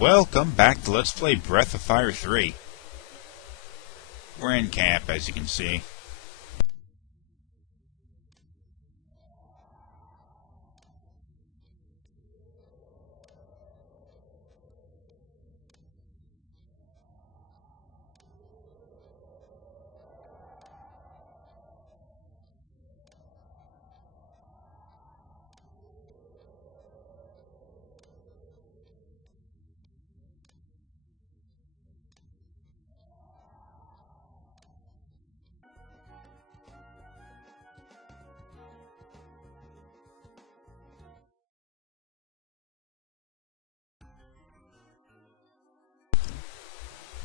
Welcome back to Let's Play Breath of Fire 3. We're in camp, as you can see.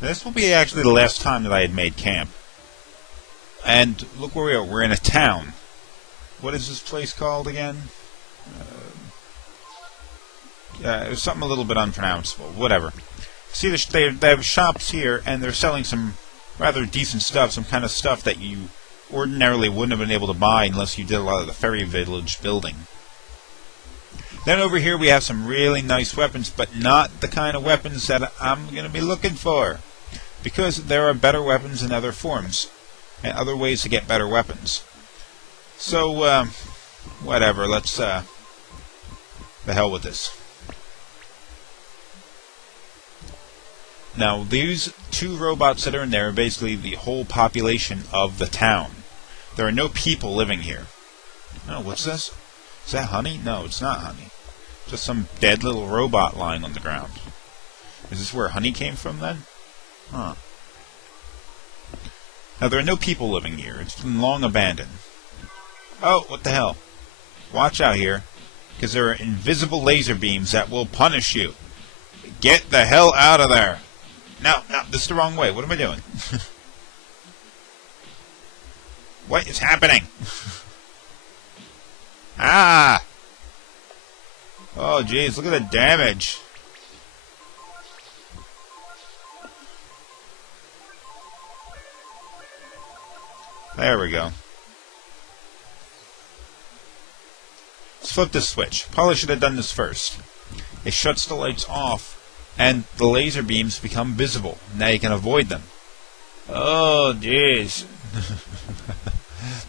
This will be actually the last time that I had made camp. And look where we are. We're in a town. What is this place called again? It was something a little bit unpronounceable. Whatever. See, they have shops here, and they're selling some rather decent stuff, some kind of stuff that you ordinarily wouldn't have been able to buy unless you did a lot of the ferry village building. Then over here we have some really nice weapons, but not the kind of weapons that I'm going to be looking for. Because there are better weapons in other forms, and other ways to get better weapons. So, whatever, let's, the hell with this. Now, these two robots that are in there are basically the whole population of the town. There are no people living here. Oh, what's this? Is that honey? No, it's not honey. Just some dead little robot lying on the ground. Is this where honey came from, then? Huh. Now, there are no people living here. It's been long abandoned. Oh, what the hell? Watch out here, because there are invisible laser beams that will punish you. Get the hell out of there! No, this is the wrong way. What am I doing? What is happening? Ah! Oh, jeez, look at the damage. There we go. Let's flip this switch. Probably should have done this first. It shuts the lights off, and the laser beams become visible. Now you can avoid them. Oh, jeez.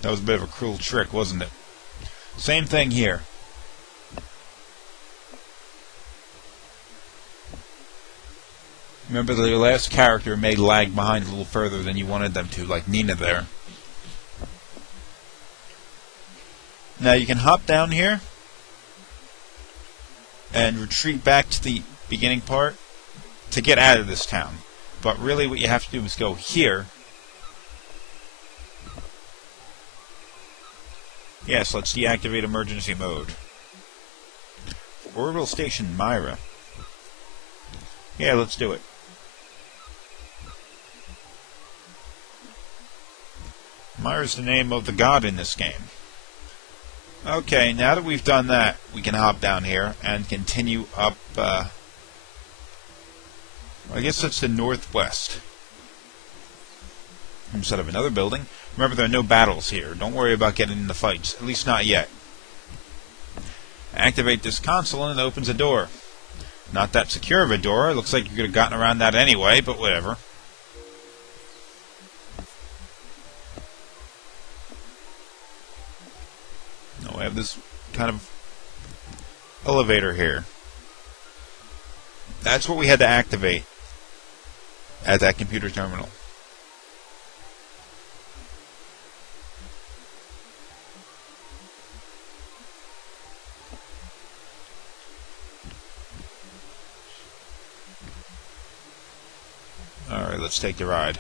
That was a bit of a cruel trick, wasn't it? Same thing here. Remember, the last character may lag behind a little further than you wanted them to, like Nina there. Now you can hop down here and retreat back to the beginning part to get out of this town. But really what you have to do is go here. Yes, let's deactivate emergency mode. Orbital Station Myra. Yeah, let's do it. Myra's the name of the god in this game. Okay, now that we've done that, we can hop down here and continue up, I guess that's the northwest. Instead of another building. Remember, there are no battles here. Don't worry about getting in the fights, at least not yet. Activate this console and it opens a door. Not that secure of a door. It looks like you could have gotten around that anyway, but whatever. We have this kind of elevator here. That's what we had to activate at that computer terminal. Alright, let's take the ride.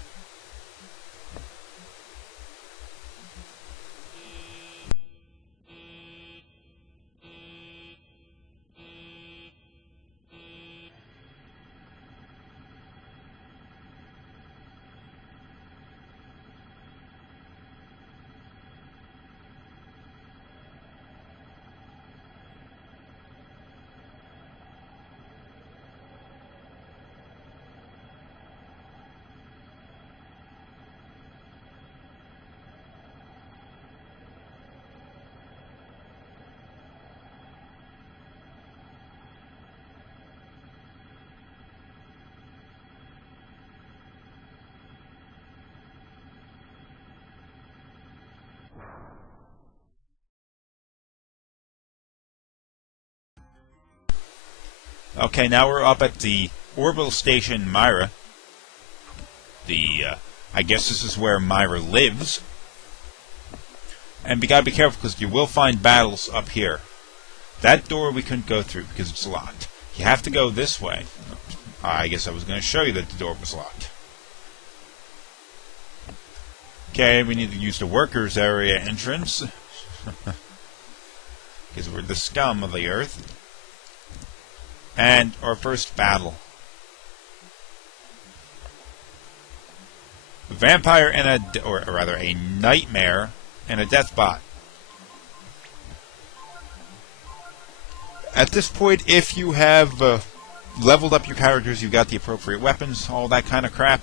Okay, now we're up at the orbital station Myra. I guess this is where Myra lives. And you gotta be careful because you will find battles up here. That door we couldn't go through because it's locked. You have to go this way. I guess I was going to show you that the door was locked. Okay, we need to use the workers area entrance. Because we're the scum of the earth. And our first battle. A vampire and or rather a nightmare and a deathbot. At this point, if you have leveled up your characters, you've got the appropriate weapons, all that kind of crap,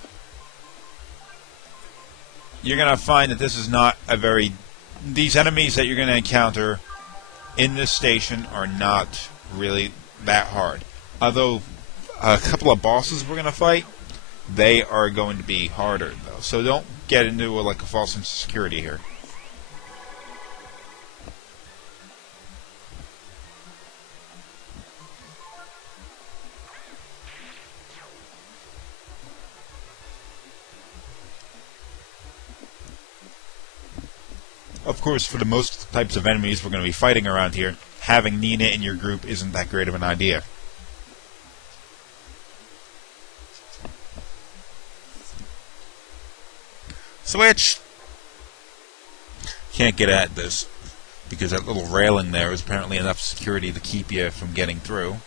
you're going to find that this is not a very... These enemies that you're going to encounter in this station are not really that hard. Although a couple of bosses we're going to fight, they are going to be harder, though. So don't get into like a false sense of security here. Of course, for the most types of enemies we're going to be fighting around here, having Nina in your group isn't that great of an idea. Switch! Can't get at this, because that little railing there is apparently enough security to keep you from getting through.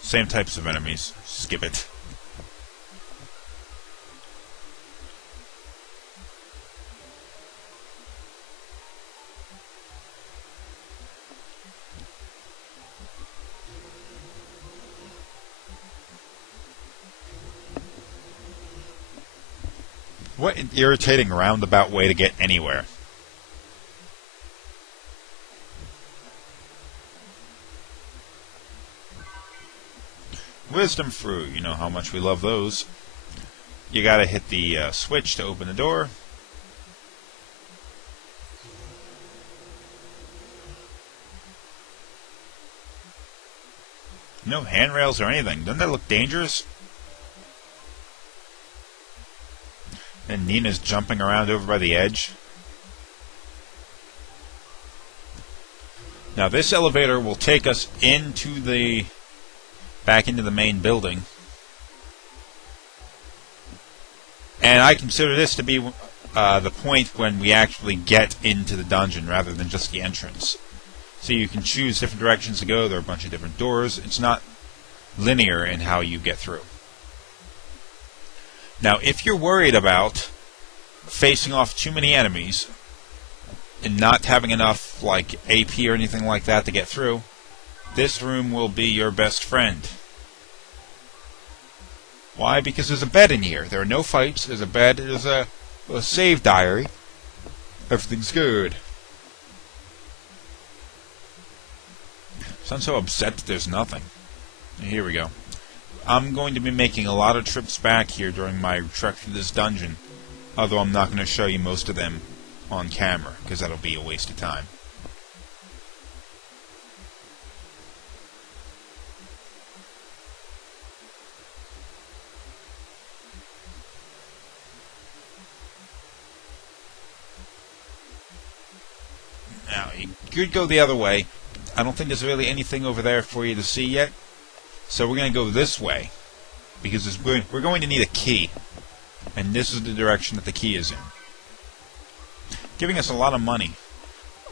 Same types of enemies. Skip it. What an irritating roundabout way to get anywhere. Wisdom fruit, you know how much we love those. You gotta hit the switch to open the door. No handrails or anything. Doesn't that look dangerous? And Nina's jumping around over by the edge. Now this elevator will take us back into the main building. And I consider this to be the point when we actually get into the dungeon rather than just the entrance. So you can choose different directions to go. There are a bunch of different doors. It's not linear in how you get through. Now, if you're worried about facing off too many enemies and not having enough like AP or anything like that to get through, this room will be your best friend. Why? Because there's a bed in here. There are no fights. There's a bed. There's a save diary. Everything's good. So I'm so upset that there's nothing. Here we go. I'm going to be making a lot of trips back here during my trek through this dungeon, although I'm not going to show you most of them on camera, because that'll be a waste of time. Now, you could go the other way. I don't think there's really anything over there for you to see yet. So we're going to go this way, because we're going to need a key. And this is the direction that the key is in. Giving us a lot of money.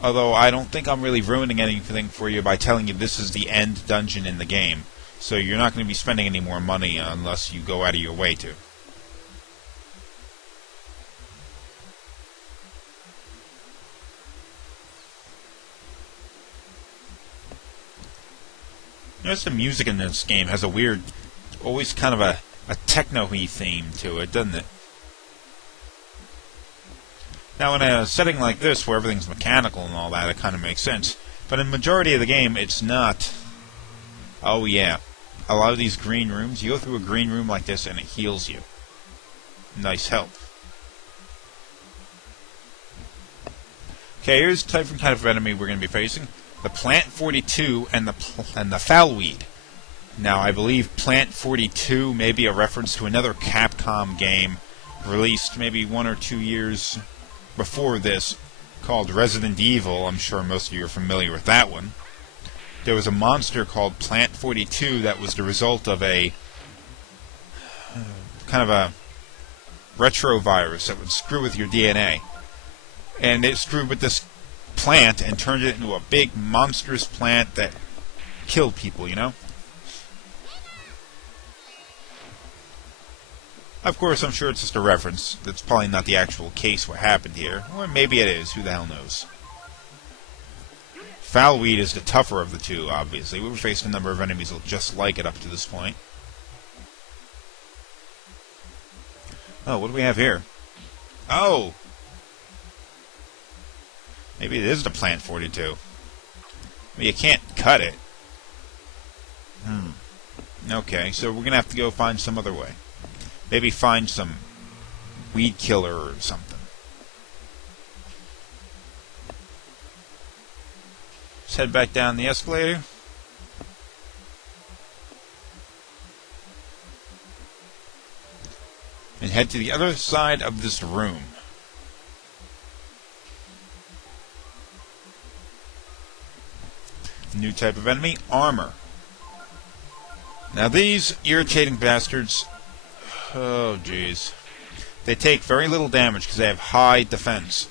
Although I don't think I'm really ruining anything for you by telling you this is the end dungeon in the game. So you're not going to be spending any more money unless you go out of your way to. Notice the music in this game has a weird, always kind of a techno-y theme to it, doesn't it? Now in a setting like this, where everything's mechanical and all that, it kind of makes sense. But in the majority of the game, it's not. Oh yeah. A lot of these green rooms, you go through a green room like this and it heals you. Nice help. Okay, here's the type of enemy we're going to be facing. The Plant 42 and the Foulweed. Now, I believe Plant 42 may be a reference to another Capcom game released maybe 1 or 2 years before this called Resident Evil. I'm sure most of you are familiar with that one. There was a monster called Plant 42 that was the result of a kind of a retrovirus that would screw with your DNA. And it screwed with this plant and turned it into a big monstrous plant that killed people, you know? Of course, I'm sure it's just a reference. That's probably not the actual case what happened here. Or maybe it is. Who the hell knows? Foulweed is the tougher of the two, obviously. We've faced a number of enemies just like it up to this point. Oh, what do we have here? Oh! Maybe it is the Plant 42. But you can't cut it. Okay, so we're going to have to go find some other way. Maybe find some weed killer or something. Let's head back down the escalator. And head to the other side of this room. New type of enemy, armor. Now these irritating bastards, oh jeez, they take very little damage because they have high defense.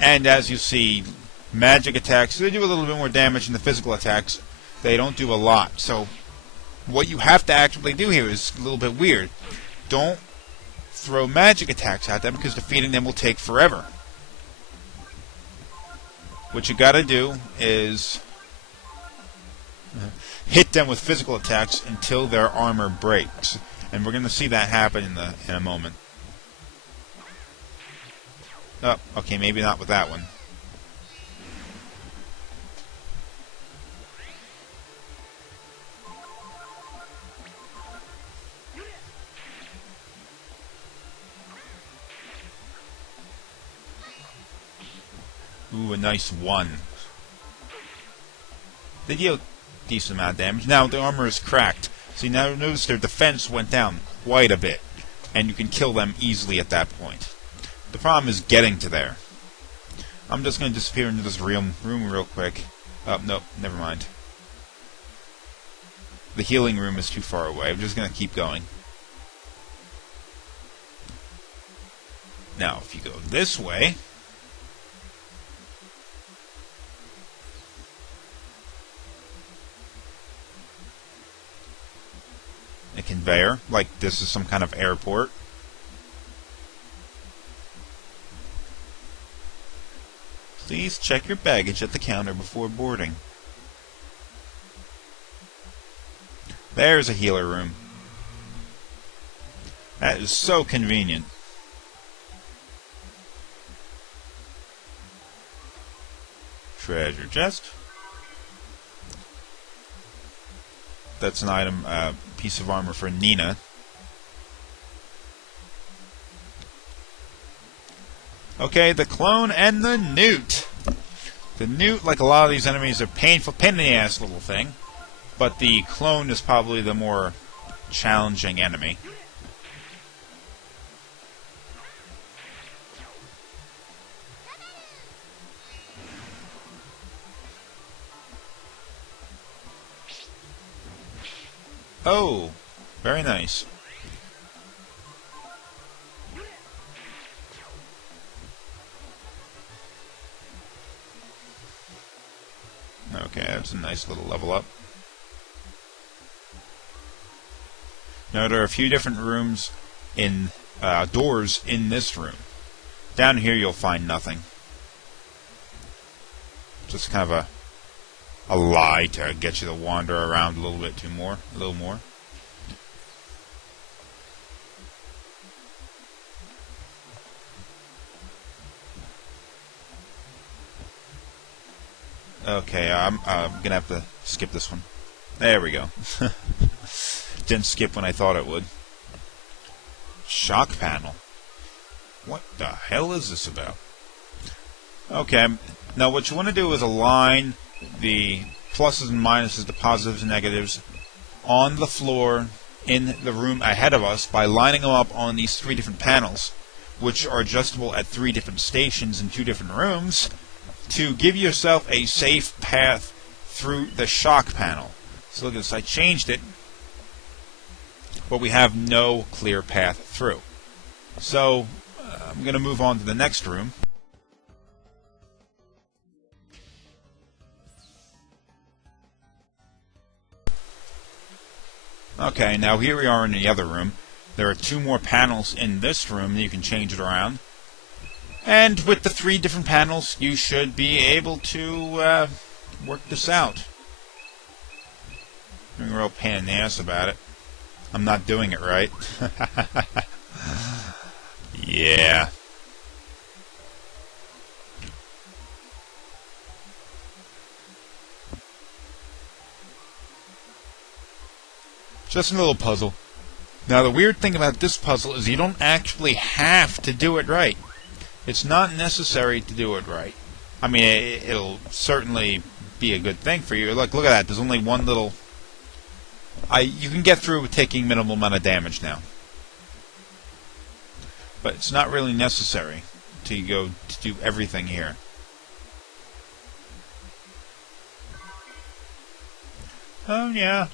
And as you see, magic attacks, they do a little bit more damage than the physical attacks. They don't do a lot. So what you have to actually do here is a little bit weird. Don't throw magic attacks at them because defeating them will take forever. What you gotta do is hit them with physical attacks until their armor breaks. And we're gonna see that happen in a moment. Oh, okay, maybe not with that one. Ooh, a nice 1. They deal decent amount of damage. Now the armor is cracked. See, now notice their defense went down quite a bit. And you can kill them easily at that point. The problem is getting to there. I'm just going to disappear into this room real quick. Oh, nope, never mind. The healing room is too far away. I'm just going to keep going. Now, if you go this way... a conveyor, like this is some kind of airport. Please check your baggage at the counter before boarding. There's a healer room. That is so convenient. Treasure chest. That's an item, piece of armor for Nina. Okay, the clone and the newt. The newt, like a lot of these enemies, are painful, pain in the ass little thing. But the clone is probably the more challenging enemy. Oh, very nice. Okay, that's a nice little level up. Now there are a few different rooms in doors in this room. Down here you'll find nothing. Just kind of a lie to get you to wander around a little bit more. Okay, I'm gonna have to skip this one. There we go. Didn't skip when I thought it would. Shock panel. What the hell is this about? Okay, now what you want to do is align the pluses and minuses, the positives and negatives, on the floor in the room ahead of us by lining them up on these 3 different panels, which are adjustable at 3 different stations in 2 different rooms, to give yourself a safe path through the shock panel. So look at this, I changed it, but we have no clear path through. So I'm going to move on to the next room. Okay, now here we are in the other room. There are 2 more panels in this room that you can change it around. And with the 3 different panels, you should be able to work this out. I'm a real pain in the ass about it. I'm not doing it right. Yeah. Just a little puzzle. Now the weird thing about this puzzle is you don't actually have to do it right. It's not necessary to do it right. I mean, it'll certainly be a good thing for you. Look at that. There's only one little... you can get through with taking minimal amount of damage now. But it's not really necessary to go to do everything here. Oh, yeah.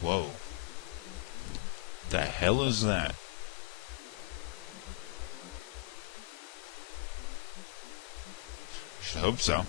Whoa. The hell is that? Should hope so.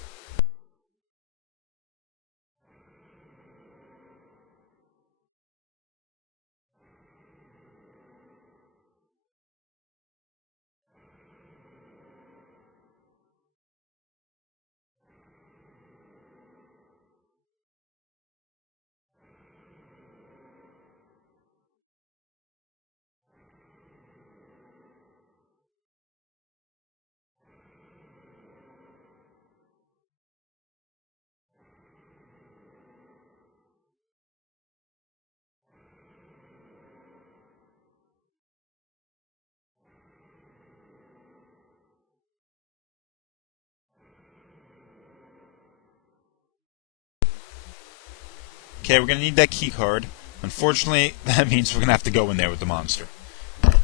Okay, we're going to need that key card. Unfortunately, that means we're going to have to go in there with the monster.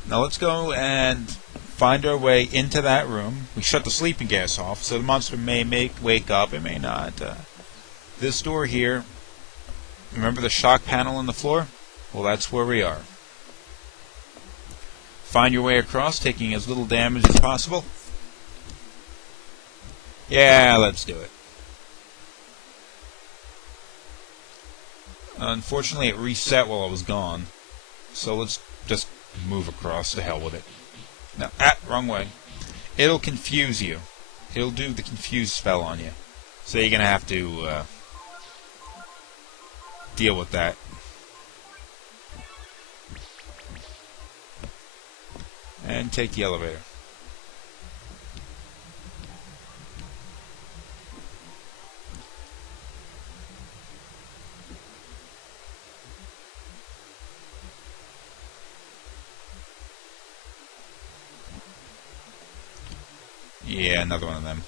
Now let's go and find our way into that room. We shut the sleeping gas off, so the monster may wake up, it may not. This door here, remember the shock panel on the floor? Well, that's where we are. Find your way across, taking as little damage as possible. Yeah, let's do it. Unfortunately, it reset while I was gone. So let's just move across. To hell with it. Now, wrong way. It'll confuse you. It'll do the confuse spell on you. So you're going to have to deal with that. And take the elevator. Yeah, another one of them.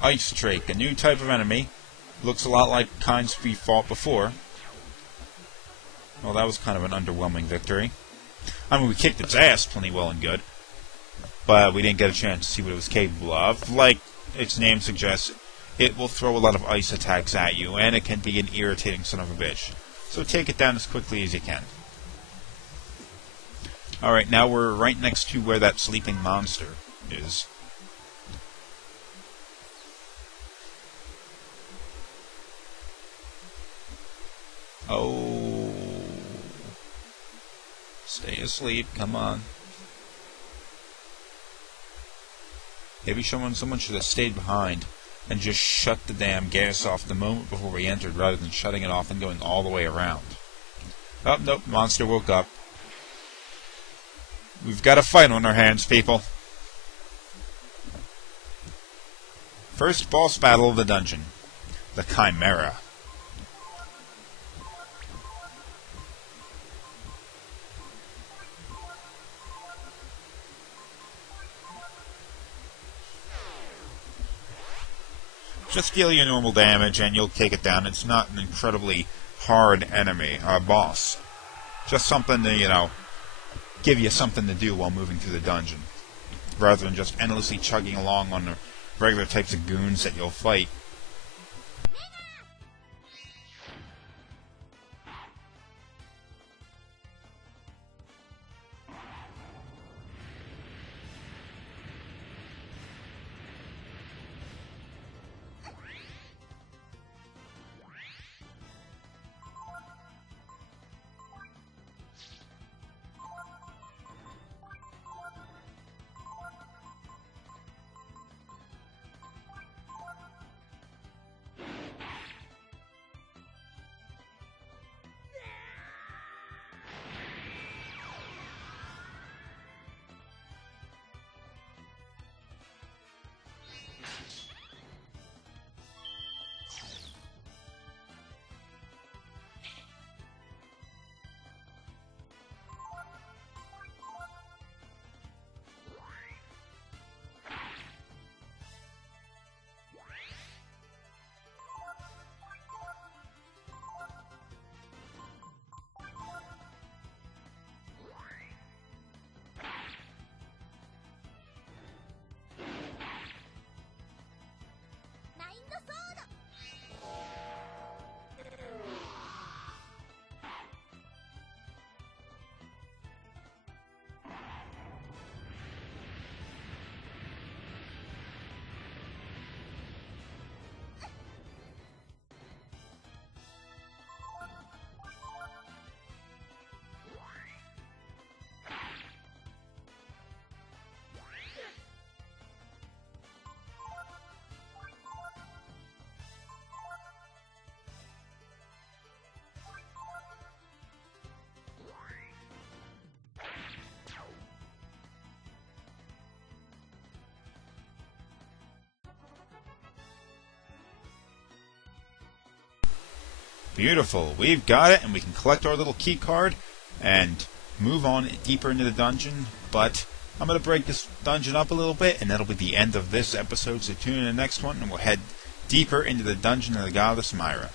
Ice Drake, a new type of enemy. Looks a lot like kinds we fought before. Well, that was kind of an underwhelming victory. I mean, we kicked its ass plenty well and good, but we didn't get a chance to see what it was capable of. Like its name suggests, it will throw a lot of ice attacks at you, and it can be an irritating son of a bitch. So take it down as quickly as you can. Alright, now we're right next to where that sleeping monster is. Oh. Stay asleep, come on. Maybe someone should have stayed behind and just shut the damn gas off the moment before we entered, rather than shutting it off and going all the way around. Oh, nope, monster woke up. We've got a fight on our hands, people. First boss battle of the dungeon. The Chimera. Just deal your normal damage and you'll take it down. It's not an incredibly hard enemy, boss. Just something to, give you something to do while moving through the dungeon, rather than just endlessly chugging along on the regular types of goons that you'll fight. Beautiful. We've got it, and we can collect our little key card and move on deeper into the dungeon. But I'm going to break this dungeon up a little bit, and that'll be the end of this episode. So tune in the next one, and we'll head deeper into the dungeon of the Goddess Myra.